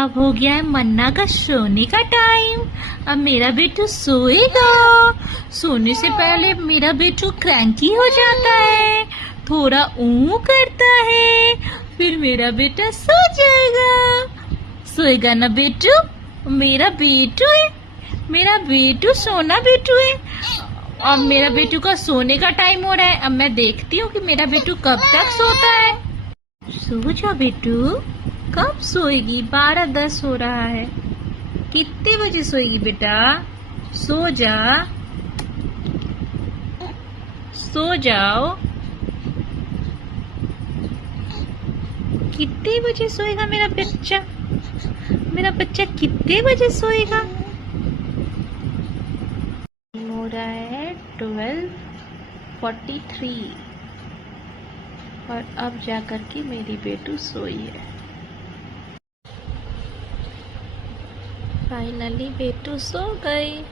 अब हो गया है मन्ना का सोने का टाइम। अब मेरा बेटू सोएगा। सोने से पहले मेरा बेटू क्रैंकी हो जाता है, थोड़ा ऊ करता है, फिर मेरा बेटा सो जाएगा। सोएगा ना बेटू? मेरा बेटू है, मेरा बेटू सोना बेटू है। अब मेरा बेटू का सोने का टाइम हो रहा है। अब मैं देखती हूँ कि मेरा बेटू कब तक सोता है। सो जा बेटू। कब सोएगी? 12:10 हो रहा है। कितने बजे सोएगी बेटा? सो जा, सो जाओ। कितने बजे सोएगा मेरा बच्चा? मेरा बच्चा कितने बजे सोएगा? हो रहा है 12:43 और अब जाकर के मेरी बेटू सोई है। फाइनली बेटू सो गई।